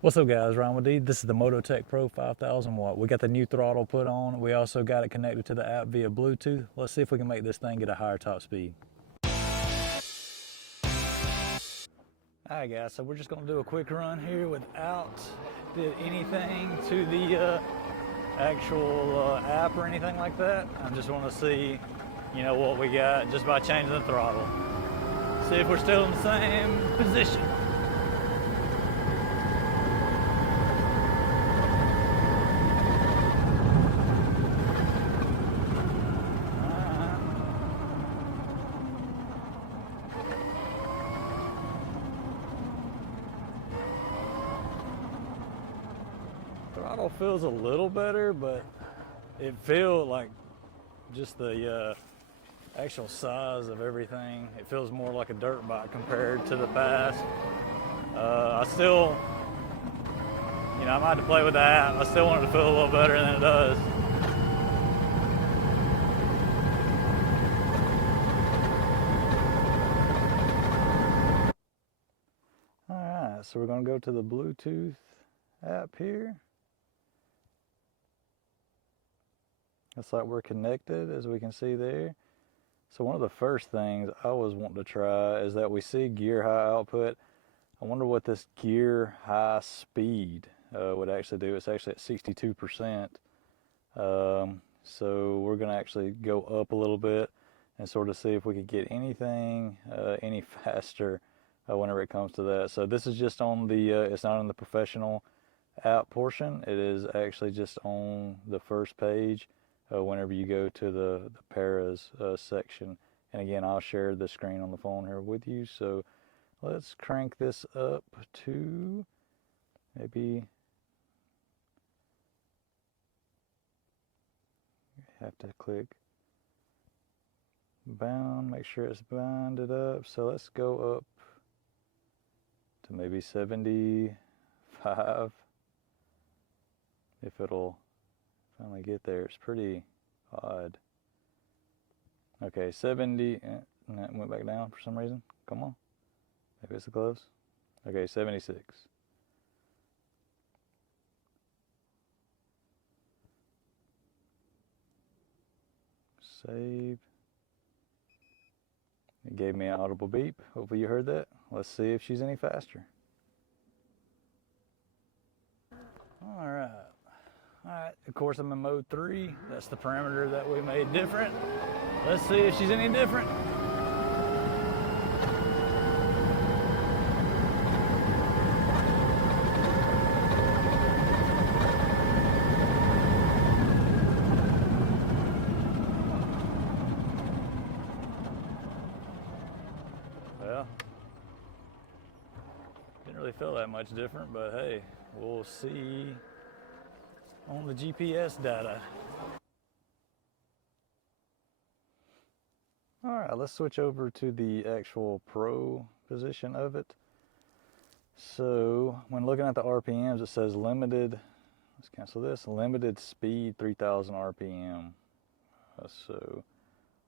What's up guys, Ryan with D. This is the Mototech Pro 5000 watt. We got the new throttle put on. We also got it connected to the app via Bluetooth. Let's see if we can make this thing get a higher top speed. Alright guys, so we're just going to do a quick run here without did anything to the actual app or anything like that. I just want to see, what we got just by changing the throttle. See if we're still in the same position. Throttle feels a little better, but it feels like just the actual size of everything. It feels more like a dirt bike compared to the past. I still, I might have to play with the app. I still want it to feel a little better than it does. All right, so we're gonna go to the Bluetooth app here. Looks like we're connected, as we can see there. So one of the first things I always want to try is that we see gear high output. I wonder what this gear high speed would actually do. It's actually at 62%. So we're going to actually go up a little bit and sort of see if we could get anything any faster whenever it comes to that. So this is just on the, it's not on the professional app portion. It is actually just on the first page. Whenever you go to the paras section. And again, I'll share the screen on the phone here with you. So let's crank this up to maybe, have to click bound, make sure it's bounded up. So let's go up to maybe 75, if it'll finally get there. It's pretty odd. Okay, 70, and that went back down for some reason. Come on. Maybe it's the gloves. Okay, 76. Save. It gave me an audible beep. Hopefully you heard that. Let's see if she's any faster. All right. Alright, of course I'm in mode 3. That's the parameter that we made different. Let's see if she's any different. Well, didn't really feel that much different, but hey, we'll see on the GPS data. All right, let's switch over to the actual Pro position of it. So when looking at the RPMs, it says limited, let's cancel this, limited speed 3000 RPM. So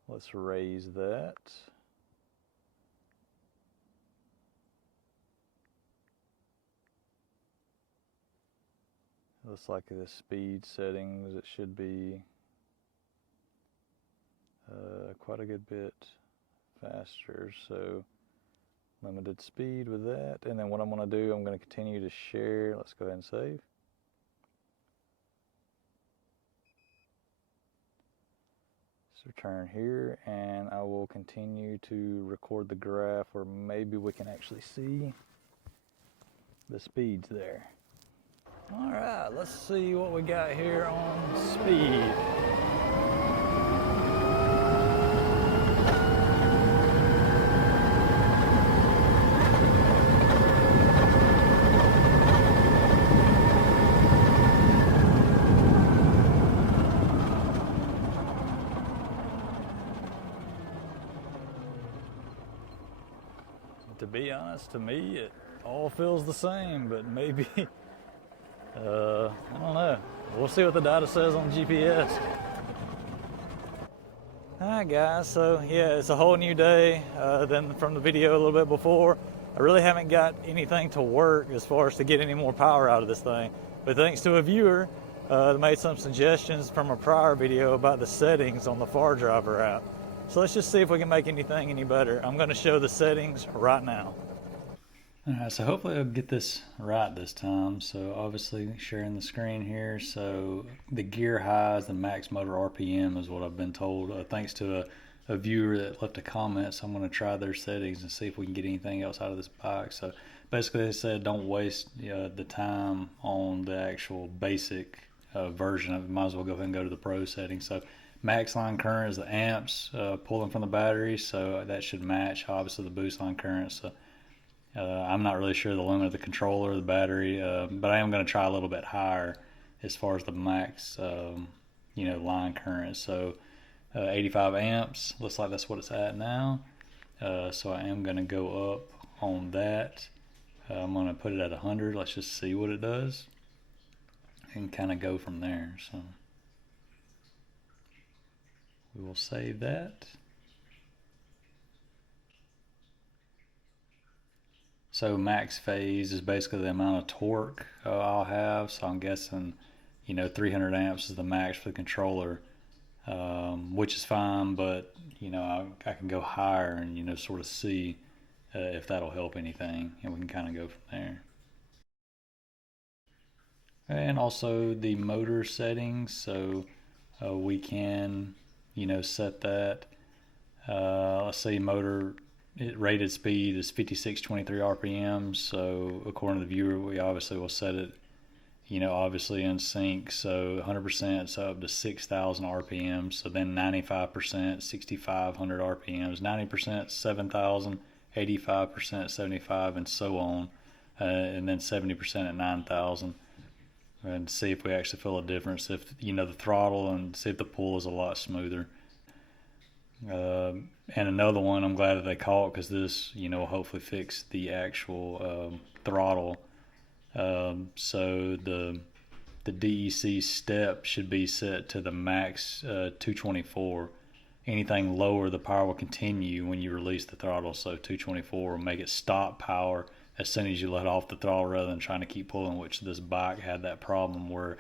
let's raise that. Looks like the speed settings, it should be quite a good bit faster. So limited speed with that. And then what I'm going to do, I'm going to continue to share. Let's go ahead and save. Let's return here, and I will continue to record the graph where maybe we can actually see the speeds there. All right, let's see what we got here on speed. To be honest, to me, it all feels the same, but maybe I don't know. We'll see what the data says on GPS. Alright guys, so yeah, it's a whole new day than from the video a little bit before. I really haven't got anything to work as far as to get any more power out of this thing. But thanks to a viewer that made some suggestions from a prior video about the settings on the Far Driver app. So let's just see if we can make anything any better. I'm going to show the settings right now. Alright, so hopefully I'll get this right this time. So obviously sharing the screen here. So the gear highs, the max motor RPM is what I've been told. Thanks to a viewer that left a comment, so I'm going to try their settings and see if we can get anything else out of this bike. So basically they said don't waste the time on the actual basic version of it. Might as well go ahead and go to the pro settings. So max line current is the amps pulling from the battery, so that should match obviously the boost line current. So I'm not really sure the limit of the controller or the battery, but I am going to try a little bit higher as far as the max line current. So 85 amps, looks like that's what it's at now. So I am going to go up on that. I'm going to put it at 100. Let's just see what it does and kind of go from there. So we will save that. So max phase is basically the amount of torque I'll have. So I'm guessing 300 amps is the max for the controller. Which is fine, but I can go higher and sort of see if that'll help anything, and we can kind of go from there. And also the motor settings, so we can set that. Let's say motor rated speed is 5623 RPMs, so according to the viewer we obviously will set it obviously in sync. So 100% so up to 6,000 RPMs. So then 95%, 6,500 RPMs, 90%, 7,000, 85%, 75, and so on. And then 70% at 9,000. And see if we actually feel a difference. If the throttle, and see if the pull is a lot smoother. And another one I'm glad that they caught, because this will hopefully fix the actual throttle. So the DEC step should be set to the max 224. Anything lower, the power will continue when you release the throttle. So 224 will make it stop power as soon as you let off the throttle, rather than trying to keep pulling, which this bike had that problem where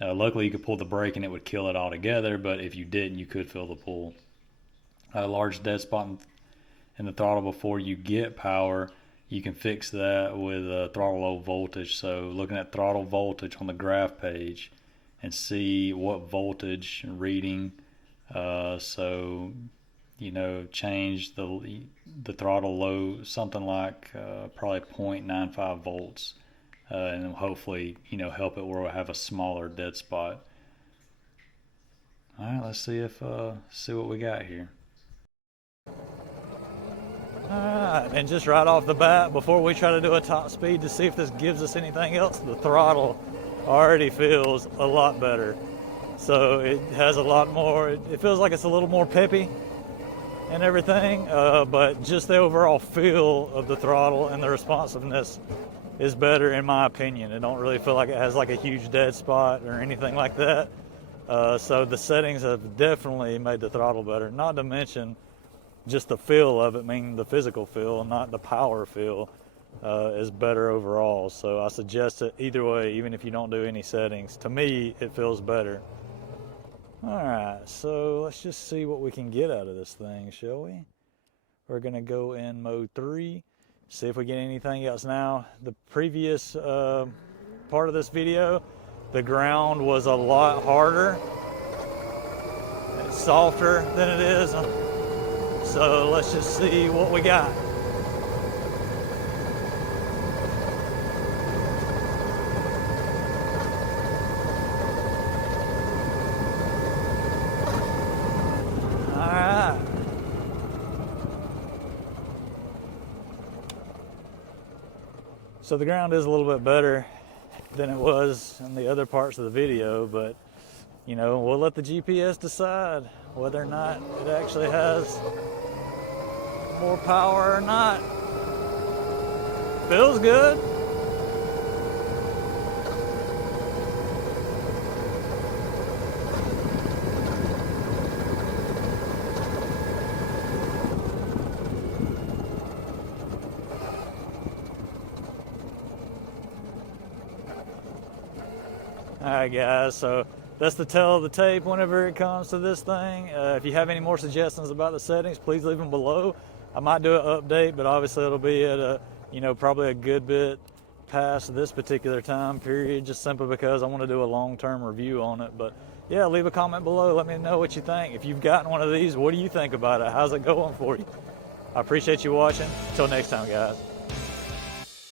luckily you could pull the brake and it would kill it altogether, but if you didn't, you could feel the pull. A large dead spot in the throttle before you get power, you can fix that with throttle low voltage. So looking at throttle voltage on the graph page and see what voltage reading. So change the throttle low something like probably 0.95 volts, and hopefully help it where we'll have a smaller dead spot. All right, let's see what we got here. Alright, and just right off the bat, before we try to do a top speed to see if this gives us anything else, the throttle already feels a lot better. So it has a lot more, it feels like it's a little more peppy and everything, but just the overall feel of the throttle and the responsiveness is better in my opinion. I don't really feel like it has like a huge dead spot or anything like that. So the settings have definitely made the throttle better, not to mention just the feel of it, meaning the physical feel, not the power feel, is better overall. So I suggest it either way, even if you don't do any settings. To me, it feels better. Alright, so let's just see what we can get out of this thing, shall we? We're going to go in mode 3, see if we get anything else. Now, the previous part of this video, the ground was a lot harder. It's softer than it is. So let's just see what we got. All right. So the ground is a little bit better than it was in the other parts of the video, but we'll let the GPS decide whether or not it actually has more power or not. Feels good. All right, guys, so that's the tale of the tape whenever it comes to this thing. If you have any more suggestions about the settings, please leave them below. I might do an update, but obviously it'll be at a, probably a good bit past this particular time period, just simply because I want to do a long-term review on it. But yeah, leave a comment below. Let me know what you think. If you've gotten one of these, what do you think about it? How's it going for you? I appreciate you watching. Until next time, guys.